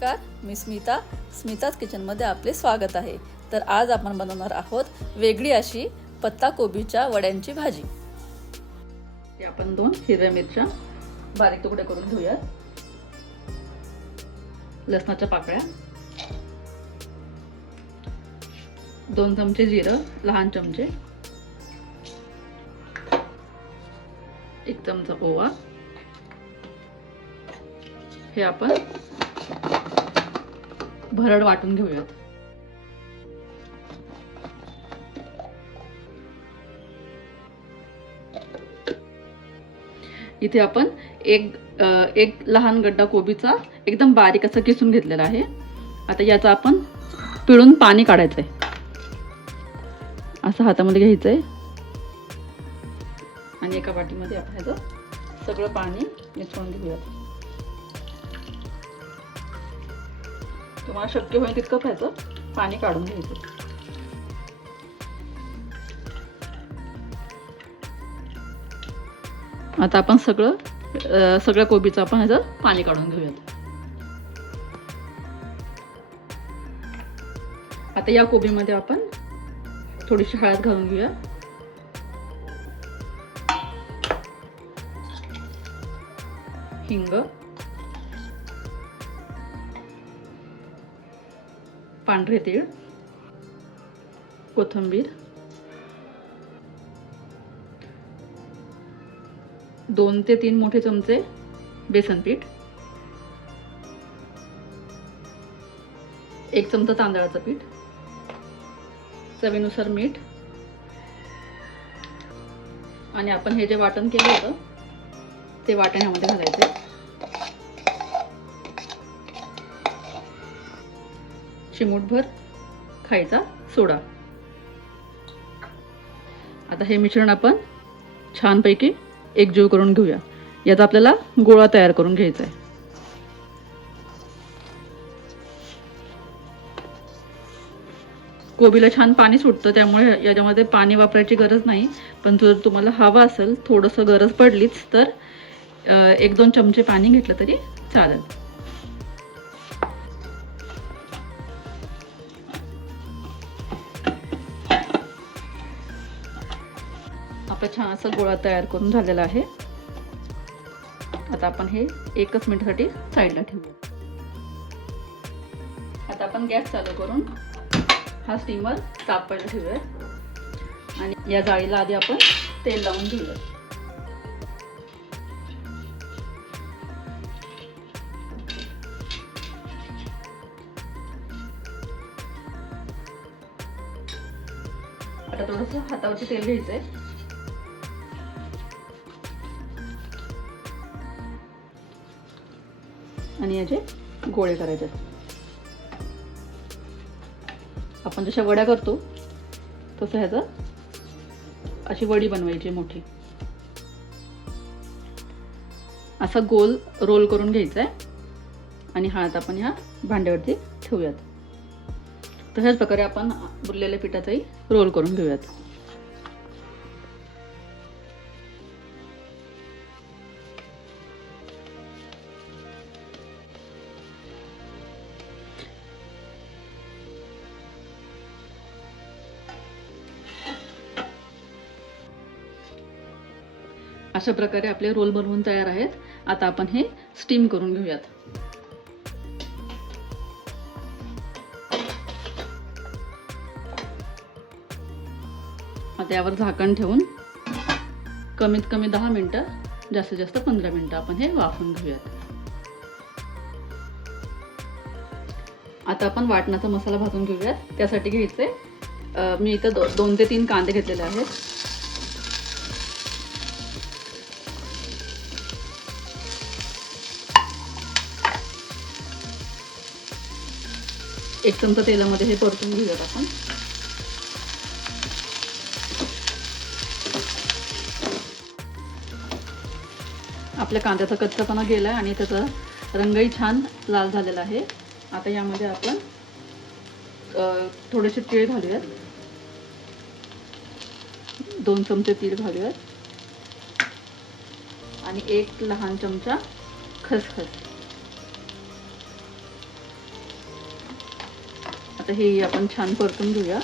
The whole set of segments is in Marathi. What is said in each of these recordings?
नमस्कार मी स्मिता. स्मिताज किचनमध्ये आपले स्वागत आहे. तर आज आपण बनवणार आहोत वेगळी अशी पत्ता कोबीच्या वड्यांची भाजी. आपण दोन हिरव्या मिरच्या बारीक तुकडे करून घेऊयात. लसणाच्या पाकळ्या. दोन चमचे जिरं लहान चमचे. एक चमचा ओवा. हे आपण भरड वाटून घेऊयात. इथे आपण एक एक लहान गड्डा कोबीचा एकदम बारीक असं किसून घेतलेला आहे. आता याचा आपण पिळून पाणी काढायचं आहे असं हातामध्ये घ्यायचं आहे आणि एका वाटीमध्ये आपण ह्याचं सगळं पाणी मिसळून घेऊयात. तुम्हाला शक्य होईल तितकं ह्याचं पाणी काढून घ्यायचं. आता आपण सगळं सगळ्या कोबीचं आपण ह्याचं पाणी काढून घेऊयात. आता या कोबीमध्ये आपण थोडीशी हळद घालून घेऊया. हिंग पांढरे तीळ कोथिंबीर दोन ते तीन मोठे चमचे बेसन पीठ एक चमचा तांदळाचं पीठ चवीनुसार मीठ आणि आपण हे जे वाटण केलं होतं ते वाटण ह्यामध्ये घालायचे चिमूटभर खायचा सोडा. आता हे मिश्रण आपण छानपैकी एकजीव करून घेऊया. याचा आपल्याला गोळा तयार करून घ्यायचा आहे. कोबीला छान पाणी सुटतं त्यामुळे याच्यामध्ये पाणी वापरायची गरज नाही. पण जर तुम्हाला हवा असेल थोडंसं गरज पडलीच तर एक दोन चमचे पाणी घेतलं तरी चालेल. आपला छान असा गोळा तयार करून झालेला आहे. आता आपण हे एकच मिनिटसाठी साईडला ठेवू आता आपण गॅस चालू करून हा स्टीमर तापायला ठेवूया. आणि या जाळीला आधी आपण तेल लावून घेऊया. आता थोडंसं हातावरती तेल घ्यायचं आहे आणि याचे गोळे करायचे आपण जशा वड्या करतो तसं ह्याचं अशी वडी बनवायची मोठी. असा गोल रोल करून घ्यायचा आहे आणि हा आता आपण ह्या भांड्यावरती ठेवूयात. तशाच प्रकारे आपण उरलेल्या पिठाचाही रोल करून घेऊयात. अशा प्रकारे आपले रोल बनवून तयार आहेत. आता आपण हे स्टीम करून घेऊयात. आता यावर झाकण ठेवून कमीत कमी दहा मिनटं जास्तीत जास्त पंधरा मिनटं आपण हे वाफून घेऊयात. आता आपण वाटणाचा मसाला भाजून घेऊयात. त्यासाठी घ्यायचे मी इथं दो दोन ते तीन कांदे घेतलेले आहेत. एक चमचा तेलामध्ये हे परतून घेऊयात आपण. आपल्या कांद्याचा कच्चापणा गेला आहे आणि त्याचा रंगही छान लाल झालेला आहे. आता यामध्ये आपण थोडेसे तीळ घालूयात. दोन चमचे तीळ घालूयात. आणि एक लहान चमचा खसखस. आता हे आपण छान परतून घेऊया.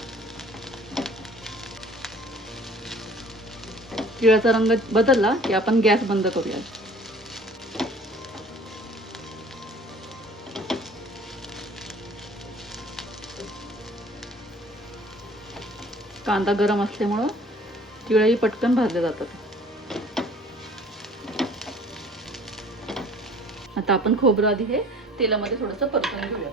तिळाचा रंग बदलला की आपण गॅस बंद करूया. कांदा गरम असल्यामुळं तिळही पटकन भाजले जातात. आता आपण खोबरं आधी हे तेलामध्ये थोडंसं परतून घेऊया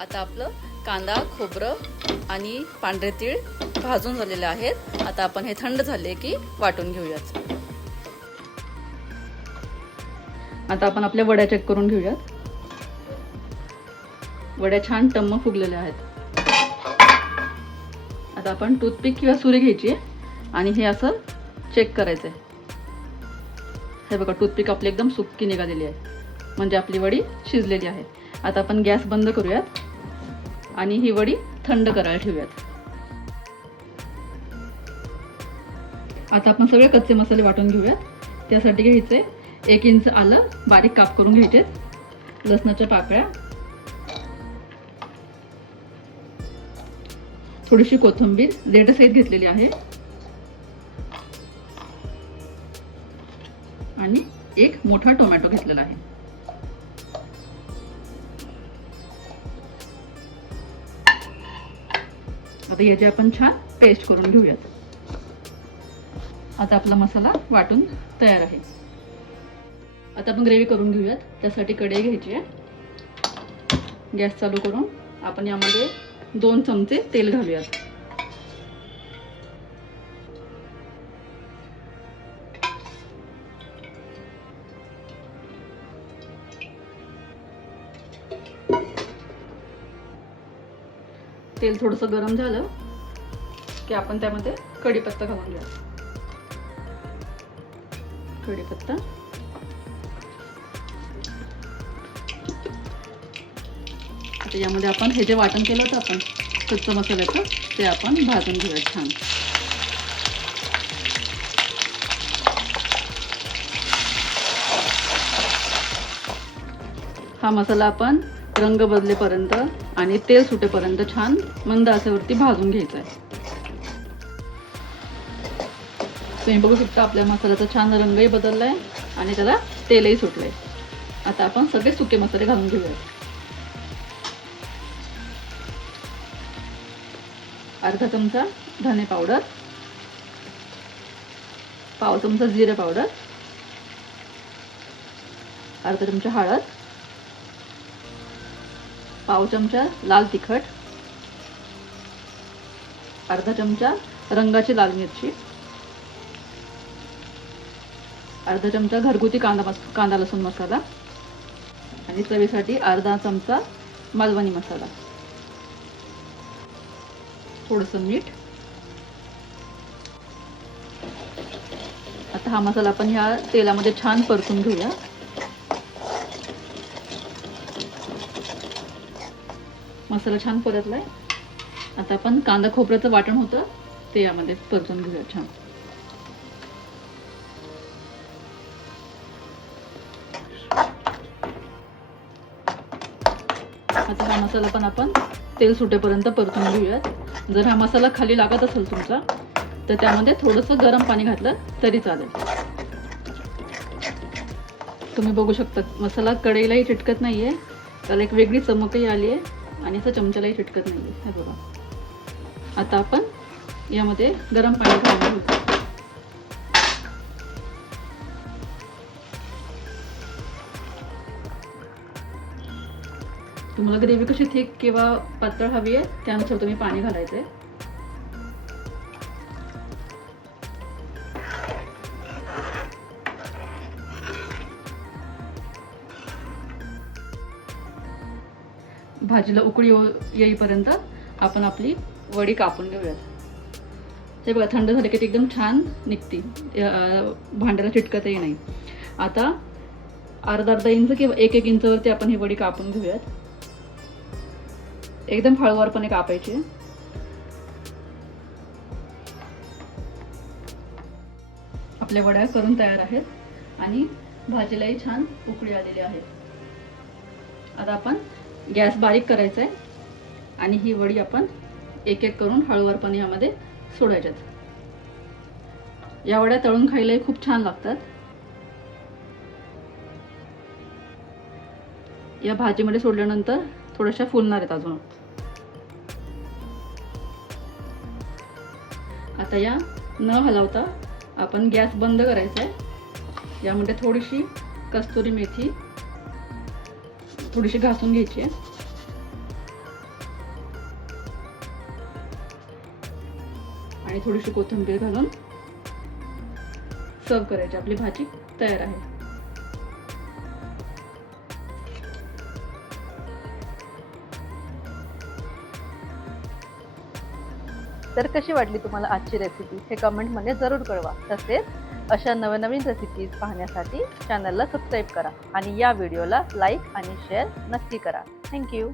आता आपलं कांदा खोबरं आणि पांढरे तीळ भाजून झालेले आहेत. आता आपण हे थंड झाले की वाटून घेऊयात. आता आपण आपल्या वड्या चेक करून घेऊयात. वड्या छान टम्म फुगलेल्या आहेत. आता आपण टूथपिक किंवा सुरी घ्यायची आणि हे असं चेक करायचं आहे हे बघा टूथपिक आपली एकदम सुक्की निघालेली आहे. म्हणजे आपली वडी शिजलेली आहे. आता आपण गॅस बंद करूयात. आणि ही वडी थंड करायला ठेवूयात. आता आपण सगळे कच्चे मसाले वाटून घेऊयात. त्यासाठी घ्यायचे एक इंच आलं बारीक काप करून घ्यायचे. लसणाच्या पाकळ्या. थोडीशी कोथिंबीर लेट सहित घेतलेली आहे. आणि एक मोठा टोमॅटो घेतलेला आहे. आता याची आपण छान पेस्ट करून घेऊयात. आता आपला मसाला वाटून तयार आहे. आता आपण ग्रेव्ही करून घेऊयात. त्यासाठी कढई घ्यायची आहे. गॅस चालू करून आपण यामध्ये दोन चमचे तेल घालूयात. तेल थोडंसं गरम झालं की आपण त्यामध्ये कढीपत्ता घालून घ्या कढीपत्ता. आता यामध्ये आपण हे जे वाटण केलं होतं आपण कच्चं मसाल्याचं ते आपण भाजून घेऊया छान. हा मसाला आपण रंग बदलेपर्यंत आणि तेल सुटेपर्यंत छान मंद आचेवरती भाजून घ्यायचं आहे तुम्ही बघू शकता आपल्या मसाल्याचा छान रंगही बदलला आहे आणि त्याला तेलही सुटलंय. आता आपण सगळे सुके मसाले घालून घेऊया. अर्धा चमचा धने पावडर पाव चमचा जिरे पावडर अर्धा चमचा हळद पाव चमचा लाल तिखट अर्धा चमचा रंगाची लाल मिरची अर्धा चमचा घरगुती कांदा मस कांदा लसूण मसाला आणि चवीसाठी अर्धा चमचा मालवणी मसाला. थोडंसं मीठ. आता हा मसाला आपण ह्या तेलामध्ये छान परतून घेऊया. मसाला छान परतलाय. आता आपण कांदा खोबऱ्याचं वाटण होतं ते यामध्ये परतून घेऊया छान. आता हा मसाला पण आपण तेल सुटेपर्यंत परतून घेऊयात. जर हा मसाला खाली लागत असेल तुमचा तर त्यामध्ये थोडंसं गरम पाणी घातलं तरी चालेल. तुम्ही बघू शकता मसाला कढईलाही चिटकत नाहीये त्याला एक वेगळी चमकही आली आहे आणि असं चमच्यालाही चिटकत नाही हे बघा. आता आपण यामध्ये गरम पाणी घालून होतो तुम्हाला ग्रेव्ही कशी थिक किंवा पातळ हवी आहे त्यानुसार तुम्ही पाणी घालायचं आहे भाजीला उकळी येईपर्यंत आपण आपली वडी कापून घेऊयात. ते बघा थंड झाले की ती एकदम छान निघते. भांड्याला चिटकतही नाही. आता अर्धा अर्धा इंच किंवा एक एक इंचवरती आपण ही वडी कापून घेऊयात. एकदम हळूवारपणे कापायची. आपल्या वड्या करून तयार आहेत आणि भाजीलाही छान उकळी आलेली आहे. आता आपण गॅस बारीक करायचा आहे. आणि ही वडी आपण एक एक करून हळूवारपणे यामध्ये सोडायच्यात. या वड्या तळून खायलाही खूप छान लागतात. या भाजीमध्ये सोडल्यानंतर थोड्याशा फुलणार आहेत अजून. आता या न हलवता आपण गॅस बंद करायचा आहे. यामध्ये थोडीशी कस्तुरी मेथी थोडीशी घासून घ्यायची आहे. आणि थोडीशी कोथिंबीर घालून सर्व करायची. आपली भाजी तयार आहे. तर कशी वाटली तुम्हाला आजची रेसिपी हे कमेंटमध्ये जरूर कळवा. तसेच अशा नवनवीन रेसिपीज पाहण्यासाठी चॅनलला सबस्क्राईब करा आणि या व्हिडिओला लाईक आणि शेअर नक्की करा. थँक्यू